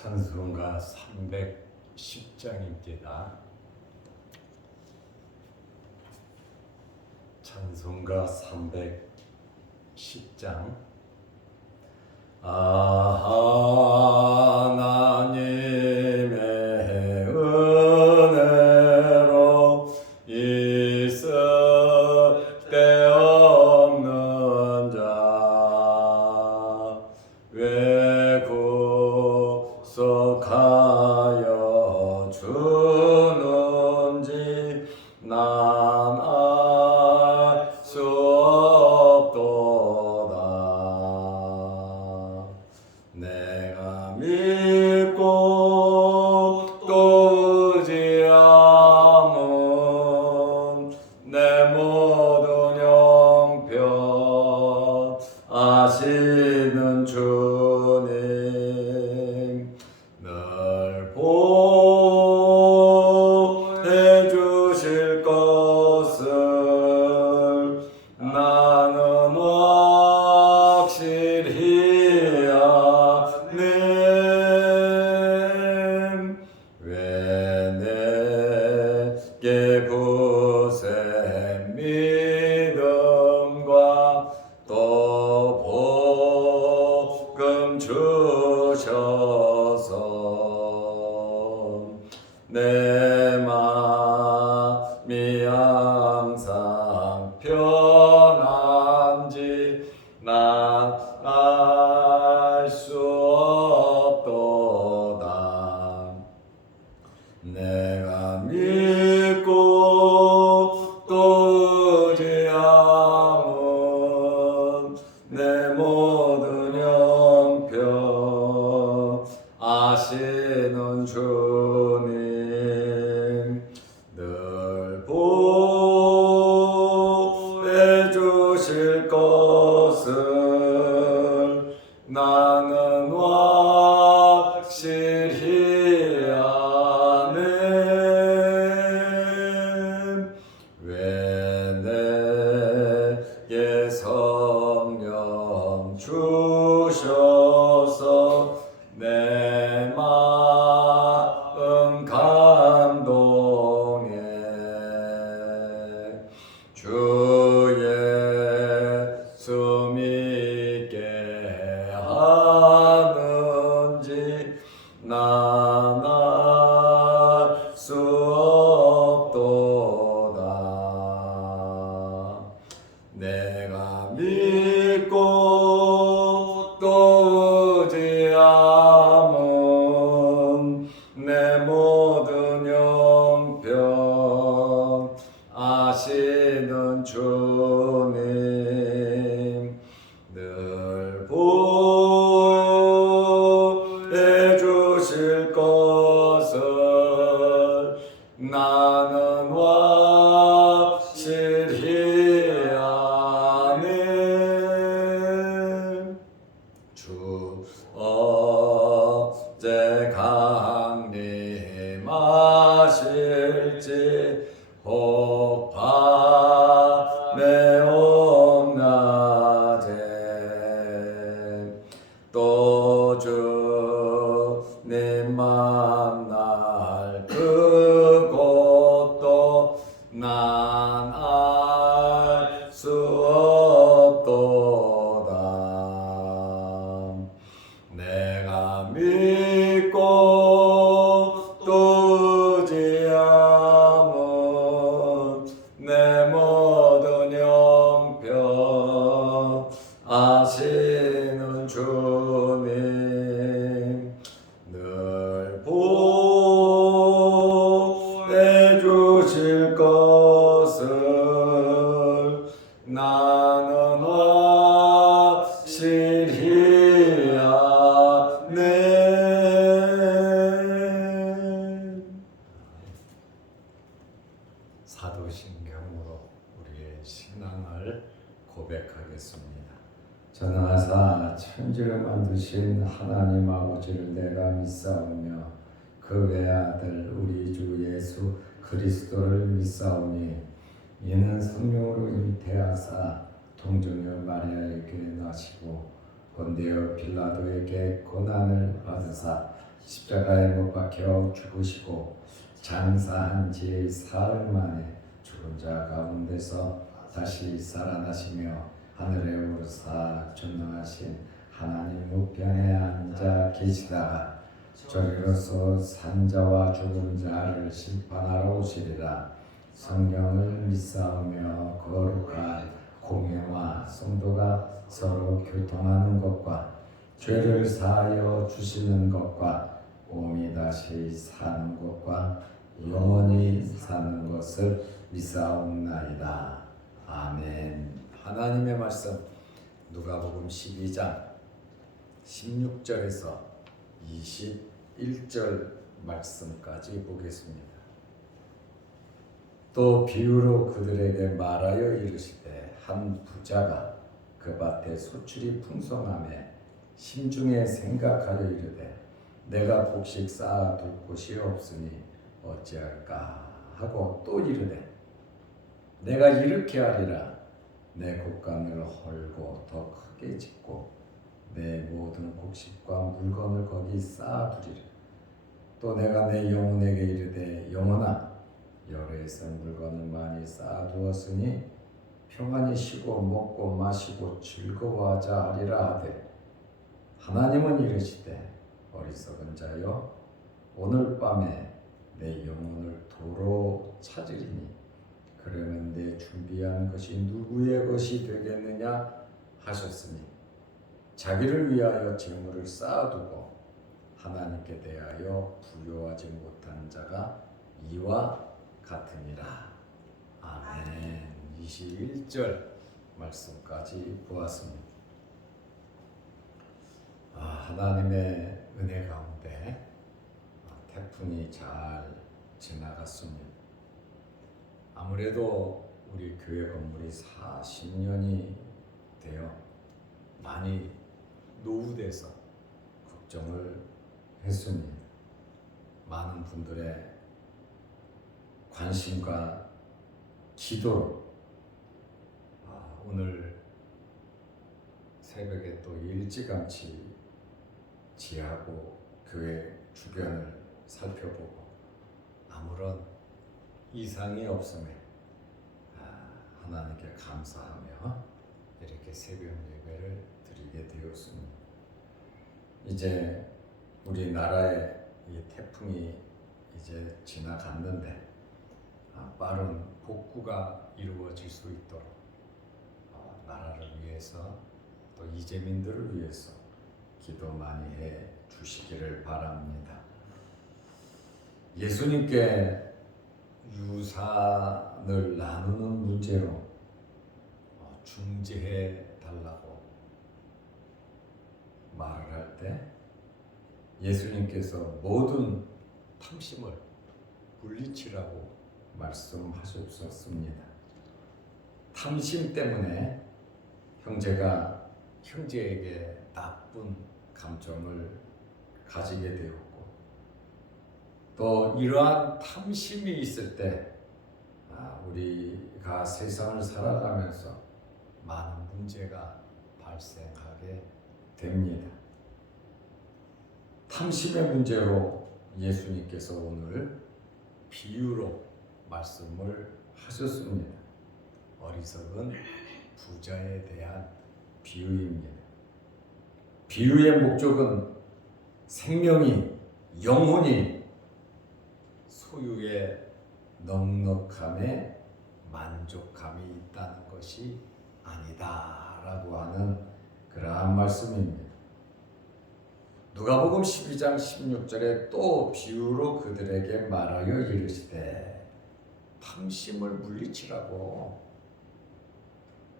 찬송가 310장입니다. 찬송가 310장. 하나님의 은혜로 있을 데 없는 자 왜 구속하여 주는지 난 알 수 없도다. 내가 믿고 또 의지함은 내 모든 형편 아시는 주님 늘 보해 주실 것을 나는 확실히 아네. 왜 내게 굳센 믿음과 또 복음 주셔서 내 마음이 항상 편한지 난 알 수 없도다. 내가 믿고 또 의지함은 내 모든 형편 아시는 주님 늘 보해 주실 것을 나는 확실히 아네. 왜 내게 성령 주셔서 내 마음 감동해 주 예수 믿게 하는지 난 알 수 없도다. 내가 믿고 또 의지함은 내 모든 형편 아시는 주님 늘 보해 주실 것을 나는 확실히 아네. 주 어제 강림하실지 혹 밤에 온 낮에 또 주님 만날 그곳도 난 알 수 없도다. 내가 믿고 또 의지함은 내 모든 형편 아시는 주님 늘 보해 주실 것을 나는 확실히 아네. 사도신경으로 우리의 신앙을 고백하겠습니다. 전하사 천지를 만드신 하나님 아버지를 내가 믿사오며 그 외아들 우리 주 예수 그리스도를 믿사오니 이는 성령으로 잉태하사 동정녀 마리아에게 나시고 본디오 빌라도에게 고난을 받으사 십자가에 못 박혀 죽으시고 장사한 지 사흘 만에 죽은 자 가운데서 다시 살아나시며 하늘에 오르사 전능하신 하나님 우편에 앉아 계시다가 저리로서 산자와 죽은 자를 심판하러 오시리라. 성령을 믿사오며 거룩한 공회와 성도가 서로 교통하는 것과 죄를 사하여 주시는 것과 몸이 다시 사는 것과 영원히 사는 것을 믿사옵나이다. 아멘. 하나님의 말씀 누가복음 12장 16절에서 21절 말씀까지 보겠습니다. 또 비유로 그들에게 말하여 이르시되 한 부자가 그 밭에 소출이 풍성함에 심중에 생각하여 이르되 내가 곡식 쌓아둘 곳이 없으니 어찌할까 하고 또 이르되 내가 이렇게 하리라. 내 곡간을 헐고 더 크게 짓고 내 모든 곡식과 물건을 거기 쌓아두리라. 또 내가 내 영혼에게 이르되 영혼아 여로에서 물건을 많이 쌓아두었으니 평안히 쉬고 먹고 마시고 즐거워하자 하리라 하되 하나님은 이르시되 어리석은 자여 오늘 밤에 내 영혼을 도로 찾으리니 그러면 내 준비한 것이 누구의 것이 되겠느냐 하셨으니 자기를 위하여 재물을 쌓아두고 하나님께 대하여 부요하지 못한 자가 이와 같으니라. 아멘. 21절 말씀까지 보았습니다. 하나님의 은혜 가운데 태풍이 잘 지나갔습니다. 아무래도 우리 교회 건물이 40년이 되어 많이 노후돼서 걱정을 했습니다. 많은 분들의 관심과 기도로 오늘 새벽에 또 일찌감치 지하고 교회 주변을 살펴보고 아무런 이상이 없음에 하나님께 감사하며 이렇게 새벽 예배를 드리게 되었습니다. 이제 우리나라에 이 태풍이 이제 지나갔는데 빠른 복구가 이루어질 수 있도록 나라를 위해서 또 이재민들을 위해서 기도 많이 해 주시기를 바랍니다. 예수님께 유산을 나누는 문제로 중재해 달라고 말을 할 때 예수님께서 모든 탐심을 물리치라고 말씀하셨습니다. 탐심 때문에 형제가 형제에게 나쁜 감정을 가지게 되었고 또 이러한 탐심이 있을 때 우리가 세상을 살아가면서 많은 문제가 발생하게 됩니다. 탐심의 문제로 예수님께서 오늘 비유로 말씀을 하셨습니다. 어리석은 부자에 대한 비유입니다. 비유의 목적은 생명이 영혼이 소유의 넉넉함에 만족감이 있다는 것이 아니다라고 하는 그러한 말씀입니다. 누가복음 12장 16절에 또 비유로 그들에게 말하여 이르시되 탐심을 물리치라고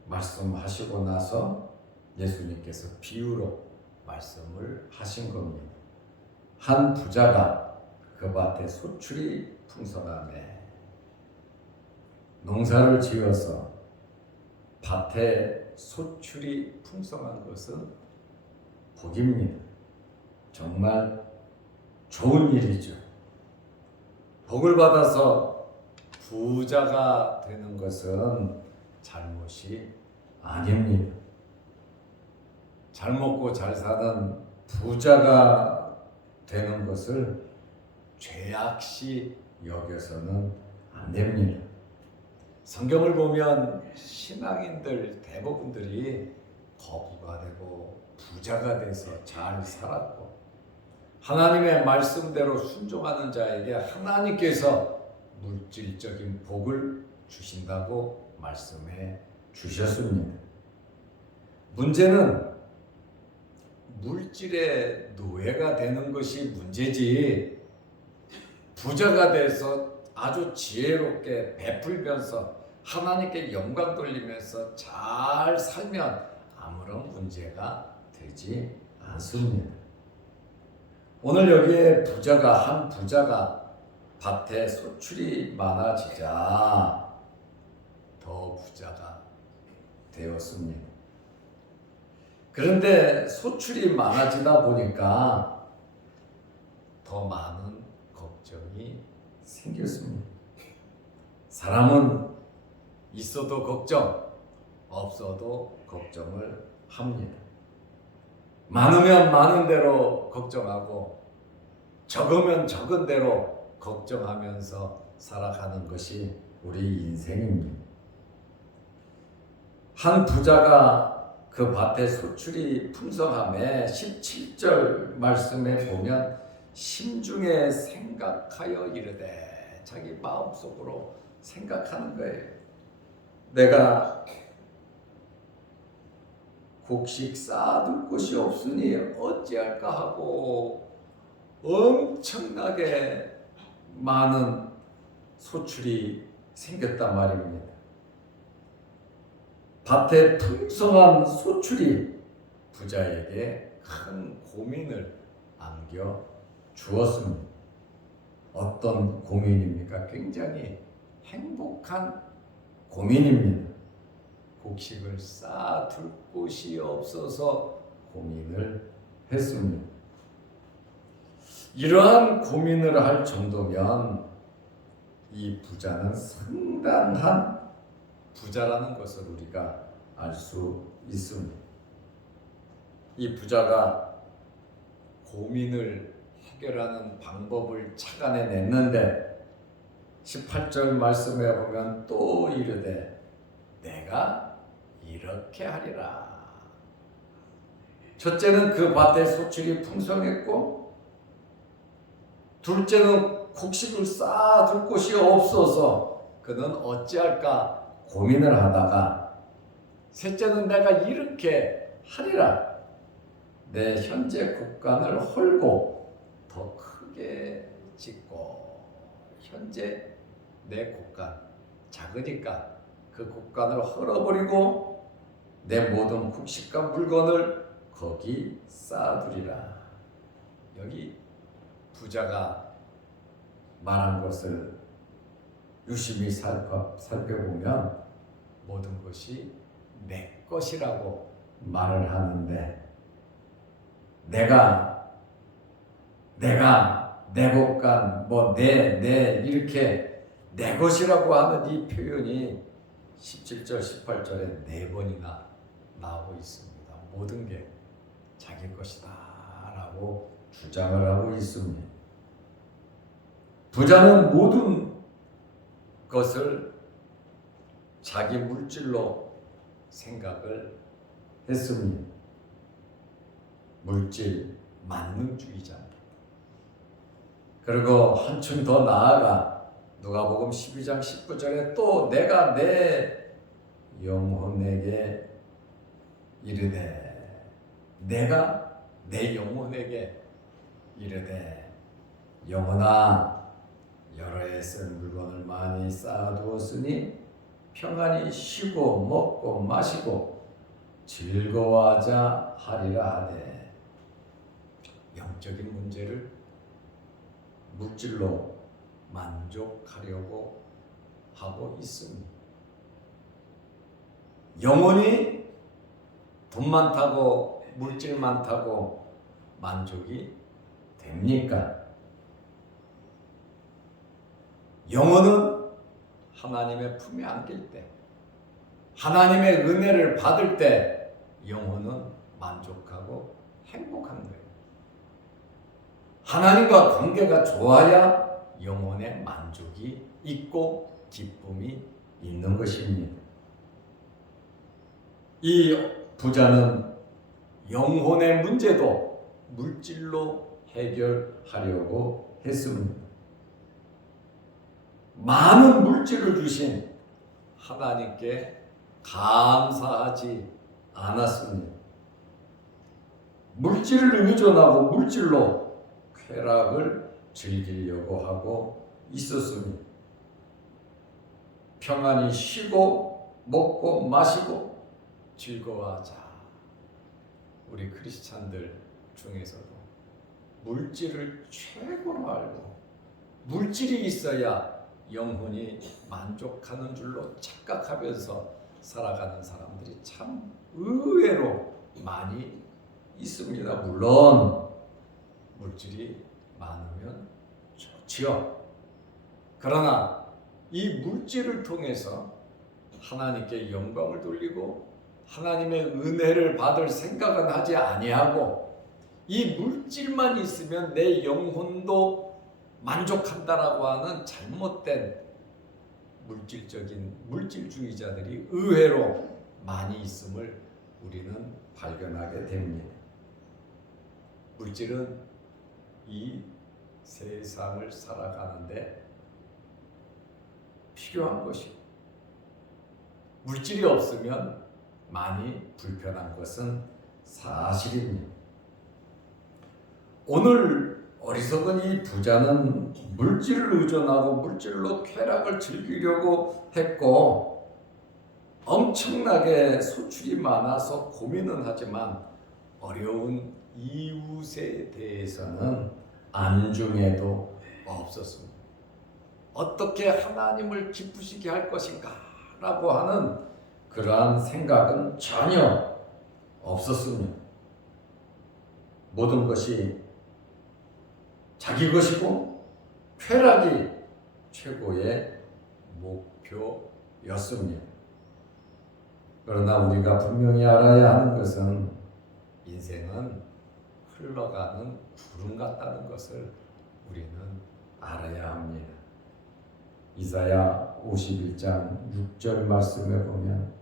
말씀하시고 나서 예수님께서 비유로 말씀을 하신 겁니다. 한 부자가 그 밭에 소출이 풍성하매 농사를 지어서 밭에 소출이 풍성한 것은 복입니다. 정말 좋은 일이죠. 복을 받아서 부자가 되는 것은 잘못이 아닙니다. 잘 먹고 잘 사는 부자가 되는 것을 죄악시 여겨서는 안 됩니다. 성경을 보면 신앙인들 대부분들이 거부가 되고 부자가 돼서 잘 살았고, 하나님의 말씀대로 순종하는 자에게 하나님께서 물질적인 복을 주신다고 말씀해 주셨습니다. 문제는 물질의 노예가 되는 것이 문제지, 부자가 돼서 아주 지혜롭게 베풀면서 하나님께 영광 돌리면서 잘 살면 아무런 문제가 되지 않습니다. 오늘 여기에 한 부자가 밭에 소출이 많아지자 더 부자가 되었습니다. 그런데 소출이 많아지다 보니까 더 많은 걱정이 생겼습니다. 사람은 있어도 걱정, 없어도 걱정을 합니다. 많으면 많은 대로 걱정하고 적으면 적은 대로 걱정하면서 살아가는 것이 우리 인생입니다. 한 부자가 그 밭에 소출이 풍성함에 17절 말씀에 보면 심중에 생각하여 이르되, 자기 마음속으로 생각하는 거예요. 내가 곡식 쌓아둘 곳이 없으니 어찌할까 하고 엄청나게 많은 소출이 생겼단 말입니다. 밭에 풍성한 소출이 부자에게 큰 고민을 안겨 주었습니다. 어떤 고민입니까? 굉장히 행복한 고민입니다. 곡식을 쌓아둘 곳이 없어서 고민을 했습니다. 이러한 고민을 할 정도면 이 부자는 상당한 부자라는 것을 우리가 알 수 있습니다. 이 부자가 고민을 해결하는 방법을 찾아내냈는데 18절 말씀에 보면 또 이르되 내가 이렇게 하리라. 첫째는 그 밭에 소출이 풍성했고, 둘째는 곡식을 쌓아둘 곳이 없어서 그는 어찌할까 고민을 하다가, 셋째는 내가 이렇게 하리라. 내 현재 곡간을 헐고 더 크게 짓고, 현재 내 곡간 작으니까 그 곡간을 헐어버리고 내 모든 곡식과 물건을 거기 쌓아두리라. 여기 부자가 말한 것을 유심히 살펴보면 모든 것이 내 것이라고 말을 하는데, 내가 내 곳간 내 이렇게 내 것이라고 하는 이 표현이 17절 18절에 4번이나 나오고 있습니다. 모든 게 자기 것이다 라고 주장을 하고 있습니다. 부자는 모든 것을 자기 물질로 생각을 했습니다. 물질 만능주의자입니다. 그리고 한층 더 나아가 누가복음 12장 19절에 또 내가 내 영혼에게 이르되, 내가 내 영혼에게 이르되, 영혼아 여러 해 쓴 물건을 많이 쌓아두었으니 평안히 쉬고 먹고 마시고 즐거워하자 하리라 하되, 영적인 문제를 물질로 만족하려고 하고 있습니다. 영혼이 돈 많다고 물질 많다고 만족이 됩니까? 영혼은 하나님의 품에 안길 때, 하나님의 은혜를 받을 때 영혼은 만족하고 행복한 거예요. 하나님과 관계가 좋아야 영혼의 만족이 있고 기쁨이 있는 것입니다. 이 부자는 영혼의 문제도 물질로 해결하려고 했습니다. 많은 물질을 주신 하나님께 감사하지 않았습니다. 물질을 의존하고 물질로 쾌락을 즐기려고 하고 있었습니다. 평안히 쉬고 먹고 마시고 즐거워하자. 우리 크리스찬들 중에서도 물질을 최고로 알고 물질이 있어야 영혼이 만족하는 줄로 착각하면서 살아가는 사람들이 참 의외로 많이 있습니다. 물론 물질이 많으면 좋지요. 그러나 이 물질을 통해서 하나님께 영광을 돌리고 하나님의 은혜를 받을 생각은 하지 아니하고 이 물질만 있으면 내 영혼도 만족한다라고 하는 잘못된 물질주의자들이 의외로 많이 있음을 우리는 발견하게 됩니다. 물질은 이 세상을 살아가는데 필요한 것이고 물질이 없으면 많이 불편한 것은 사실입니다. 오늘 어리석은 이 부자는 물질을 의존하고 물질로 쾌락을 즐기려고 했고 엄청나게 소출이 많아서 고민은 하지만 어려운 이웃에 대해서는 안중에도 없었습니다. 어떻게 하나님을 기쁘시게 할 것인가 라고 하는 그러한 생각은 전혀 없었습니다. 모든 것이 자기 것이고 쾌락이 최고의 목표였습니다. 그러나 우리가 분명히 알아야 하는 것은 인생은 흘러가는 구름 같다는 것을 우리는 알아야 합니다. 이사야 51장 6절 말씀에 보면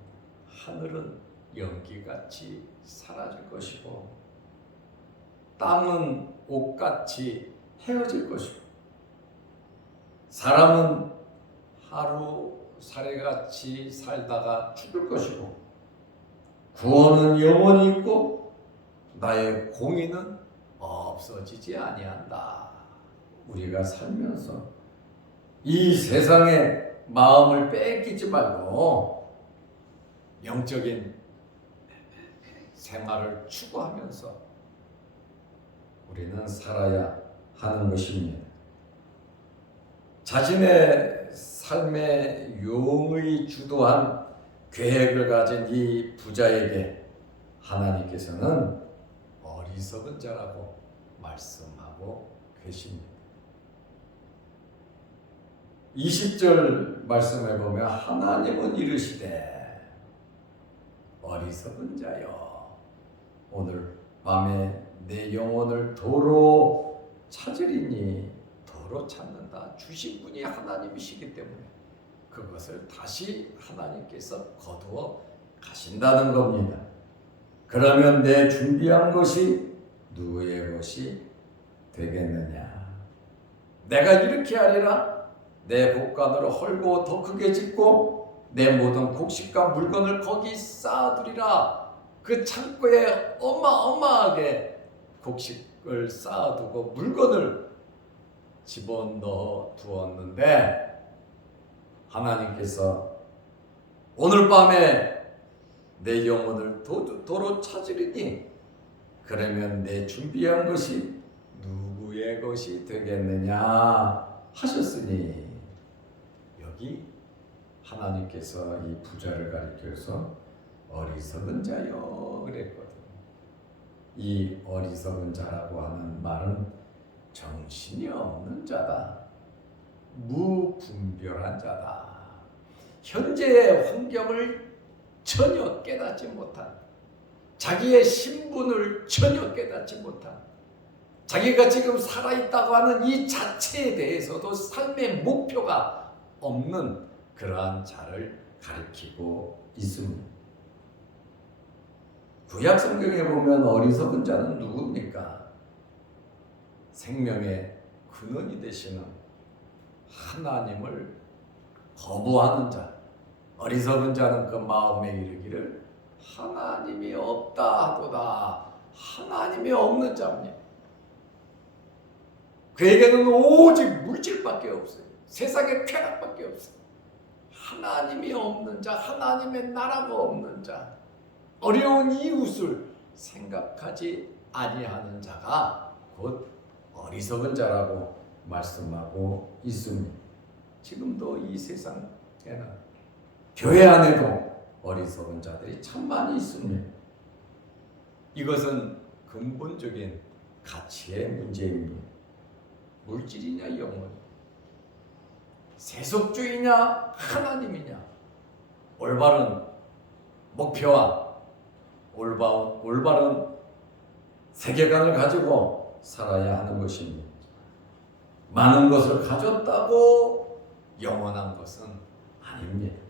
하늘은 연기같이 사라질 것이고 땅은 옷같이 헤어질 것이고 사람은 하루살이같이 살다가 죽을 것이고 구원은 영원히 있고 나의 공의는 없어지지 아니한다. 우리가 살면서 이 세상의 마음을 뺏기지 말고 영적인 생활을 추구하면서 우리는 살아야 하는 것입니다. 자신의 삶의 용의 주도한 계획을 가진 이 부자에게 하나님께서는 어리석은 자라고 말씀하고 계십니다. 20절 말씀에 보면 하나님은 이르시되 어리석은 자여 오늘 밤에 내 영혼을 도로 찾으리니 도로 찾는다. 주신 분이 하나님이시기 때문에 그것을 다시 하나님께서 거두어 가신다는 겁니다. 그러면 내 준비한 것이 누구의 것이 되겠느냐? 내가 이렇게 하리라. 내 곡간으로 헐고 더 크게 짓고 내 모든 곡식과 물건을 거기 쌓아두리라. 그 창고에 어마어마하게 곡식을 쌓아두고 물건을 집어넣어 두었는데 하나님께서 오늘 밤에 내 영혼을 도로 찾으리니 그러면 내 준비한 것이 누구의 것이 되겠느냐 하셨으니 여기 하나님께서 이 부자를 가리켜서 어리석은 자여 그랬거든요. 이 어리석은 자라고 하는 말은 정신이 없는 자다. 무분별한 자다. 현재의 환경을 전혀 깨닫지 못한 자기의 신분을 전혀 깨닫지 못한 자기가 지금 살아있다고 하는 이 자체에 대해서도 삶의 목표가 없는 그러한 자를 가리키고 있습니다. 구약 성경에 보면 어리석은 자는 누굽니까? 생명의 근원이 되시는 하나님을 거부하는 자. 어리석은 자는 그 마음에 이르기를 하나님이 없다 하도다. 하나님이 없는 자입니다. 그에게는 오직 물질밖에 없어요. 세상의 쾌락밖에 없어요. 하나님이 없는 자, 하나님의 나라가 없는 자, 어려운 이웃을 생각하지 아니하는 자가 곧 어리석은 자라고 말씀하고 있습니다. 지금도 이 세상에는 교회 안에도 어리석은 자들이 참 많이 있습니다. 이것은 근본적인 가치의 문제입니다. 물질이냐 영혼, 세속주의냐 하나님이냐, 올바른 목표와 올바른 세계관을 가지고 살아야 하는 것입니다. 많은 것을 가졌다고 영원한 것은 아닙니다.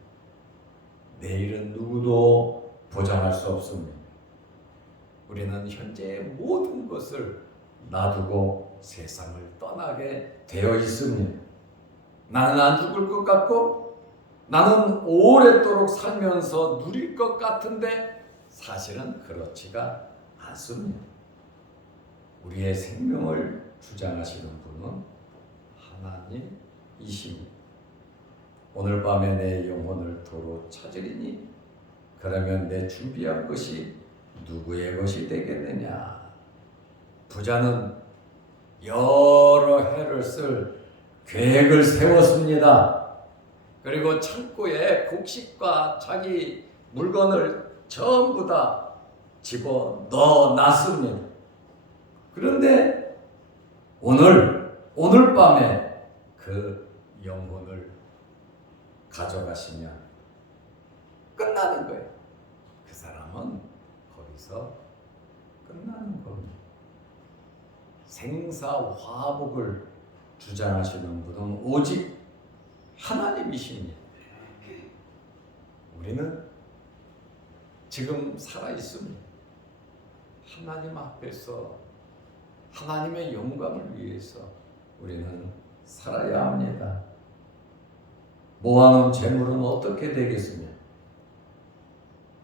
내일은 누구도 보장할 수 없습니다. 우리는 현재의 모든 것을 놔두고 세상을 떠나게 되어 있습니다. 나는 안 죽을 것 같고 나는 오랫도록 살면서 누릴 것 같은데 사실은 그렇지가 않습니다. 우리의 생명을 주장하시는 분은 하나님이십니다. 오늘 밤에 내 영혼을 도로 찾으리니 그러면 내 준비한 것이 누구의 것이 되겠느냐. 부자는 여러 해를 쓸 계획을 세웠습니다. 그리고 창고에 곡식과 자기 물건을 전부 다 집어넣어 놨습니다. 그런데 오늘 밤에 그 영혼을 가져가시면 끝나는 거예요. 그 사람은 거기서 끝나는 겁니다. 생사화복을 주장하시는 분은 오직 하나님이십니다. 우리는 지금 살아있습니다. 하나님 앞에서 하나님의 영광을 위해서 우리는 살아야 합니다. 모아놓은 재물은 어떻게 되겠습니까?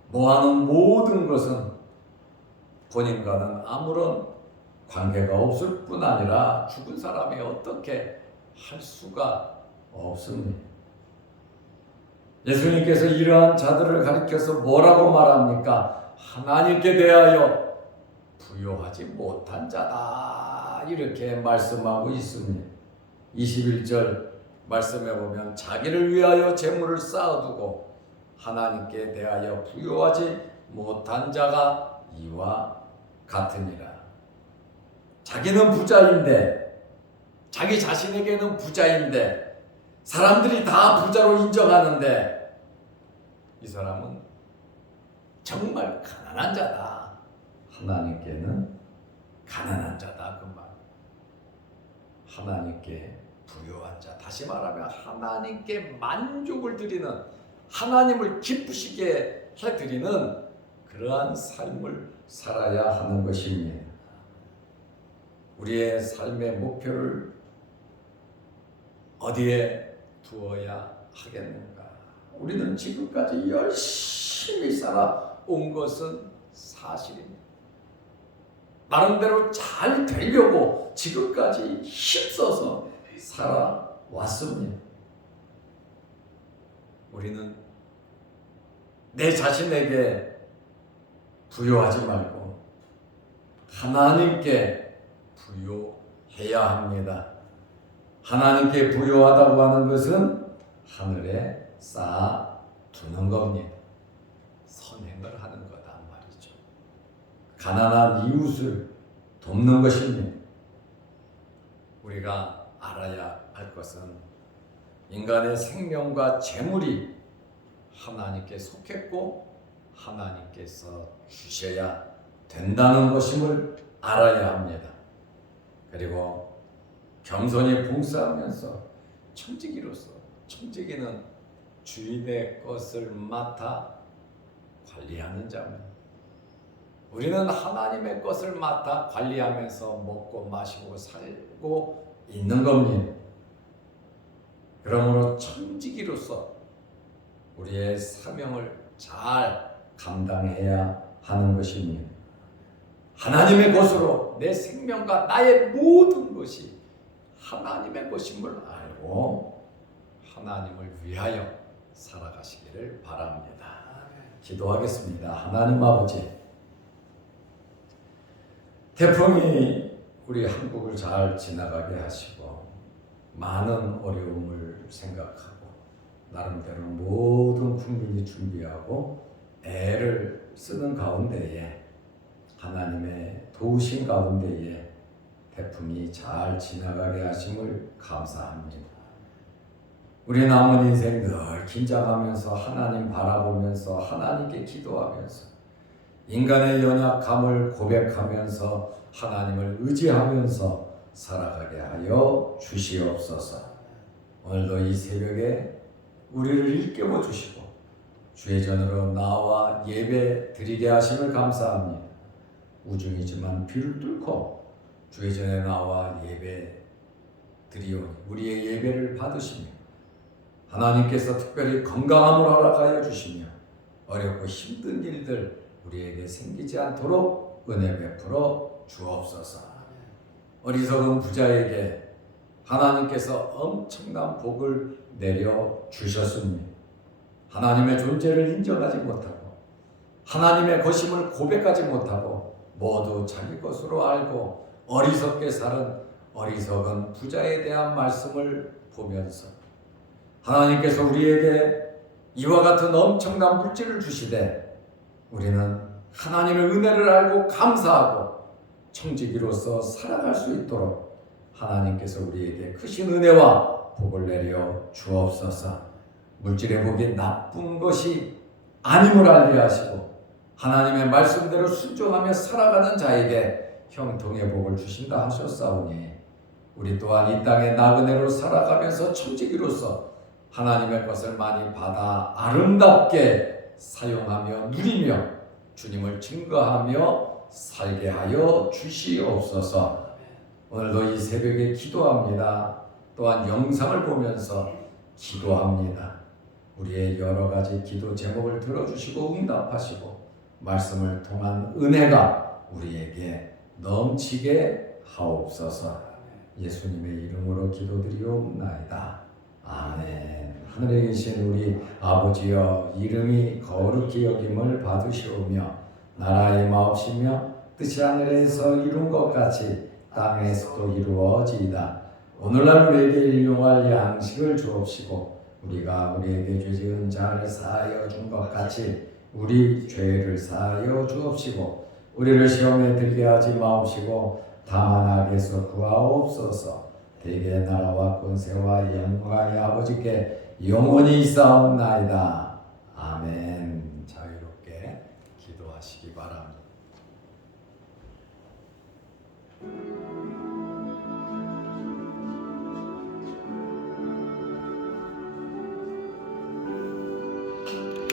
모아놓은 모든 것은 본인과는 아무런 관계가 없을 뿐 아니라 죽은 사람이 어떻게 할 수가 없습니다. 예수님께서 이러한 자들을 가리켜서 뭐라고 말합니까? 하나님께 대하여 부요하지 못한 자다, 이렇게 말씀하고 있습니다. 21절 말씀해 보면 자기를 위하여 재물을 쌓아두고 하나님께 대하여 부요하지 못한 자가 이와 같으니라. 자기는 부자인데, 자기 자신에게는 부자인데 사람들이 다 부자로 인정하는데 이 사람은 정말 가난한 자다. 하나님께는 가난한 자다, 그 말. 하나님께 부요한 자, 다시 말하면 하나님께 만족을 드리는, 하나님을 기쁘시게 해드리는 그러한 삶을 살아야 하는 것입니다. 우리의 삶의 목표를 어디에 두어야 하겠는가? 우리는 지금까지 열심히 살아온 것은 사실입니다. 나름대로 잘 되려고 지금까지 힘써서 살아왔습니다. 우리는 내 자신에게 부요하지 말고 하나님께 부요해야 합니다. 하나님께 부요하다고 하는 것은 하늘에 쌓아두는 겁니다. 선행을 하는 거다 말이죠. 가난한 이웃을 돕는 것입니다. 우리가 알아야 할 것은 인간의 생명과 재물이 하나님께 속했고 하나님께서 주셔야 된다는 것임을 알아야 합니다. 그리고 겸손히 봉사하면서 청지기로서, 청지기는 주인의 것을 맡아 관리하는 자입니다. 우리는 하나님의 것을 맡아 관리하면서 먹고 마시고 살고 있는 겁니다. 그러므로 청지기로서 우리의 사명을 잘 감당해야 하는 것입니다. 하나님의 것으로 내 생명과 나의 모든 것이 하나님의 것임을 알고 하나님을 위하여 살아가시기를 바랍니다. 기도하겠습니다. 하나님 아버지, 태풍이 우리 한국을 잘 지나가게 하시고 많은 어려움을 생각하고 나름대로 모든 국민이 준비하고 애를 쓰는 가운데에 하나님의 도우신 가운데에 태풍이 잘 지나가게 하심을 감사합니다. 우리 남은 인생 늘 긴장하면서 하나님 바라보면서 하나님께 기도하면서 인간의 연약함을 고백하면서 하나님을 의지하면서 살아가게 하여 주시옵소서. 오늘도 이 새벽에 우리를 일깨워 주시고 주의 전으로 나와 예배 드리게 하심을 감사합니다. 우중이지만 비를 뚫고 주의 전에 나와 예배 드리오니 우리의 예배를 받으시며 하나님께서 특별히 건강함을 허락하여 주시며 어렵고 힘든 일들 우리에게 생기지 않도록 은혜 베풀어 주옵소서. 어리석은 부자에게 하나님께서 엄청난 복을 내려 주셨습니다. 하나님의 존재를 인정하지 못하고 하나님의 것임을 고백하지 못하고 모두 자기 것으로 알고 어리석게 사는 어리석은 부자에 대한 말씀을 보면서 하나님께서 우리에게 이와 같은 엄청난 물질을 주시되 우리는 하나님의 은혜를 알고 감사하고 청지기로서 살아갈 수 있도록 하나님께서 우리에게 크신 은혜와 복을 내려 주옵소서. 물질의 복이 나쁜 것이 아님을 알게 하시고 하나님의 말씀대로 순종하며 살아가는 자에게 형통의 복을 주신다 하셨사오니 우리 또한 이 땅의 나그네로 살아가면서 청지기로서 하나님의 것을 많이 받아 아름답게 사용하며 누리며 주님을 증거하며 살게 하여 주시옵소서. 오늘도 이 새벽에 기도합니다. 또한 영상을 보면서 기도합니다. 우리의 여러 가지 기도 제목을 들어주시고 응답하시고 말씀을 통한 은혜가 우리에게 넘치게 하옵소서. 예수님의 이름으로 기도드리옵나이다. 아멘. 하늘에 계신 우리 아버지여, 이름이 거룩히 여김을 받으시오며 나라의 마옵시며 뜻이 하늘에서 이룬 것 같이 땅에서도 이루어지이다. 오늘날 우리에게 일용할 양식을 주옵시고 우리가 우리에게 죄 지은 자를 사하여 준 것 같이 우리 죄를 사하여 주옵시고 우리를 시험에 들게 하지 마옵시고 다만 악에서 구하옵소서. 대개 나라와 권세와 영광이 아버지께 영원히 있사옵나이다. 아멘. 자유롭게 기도하시기 바랍니다.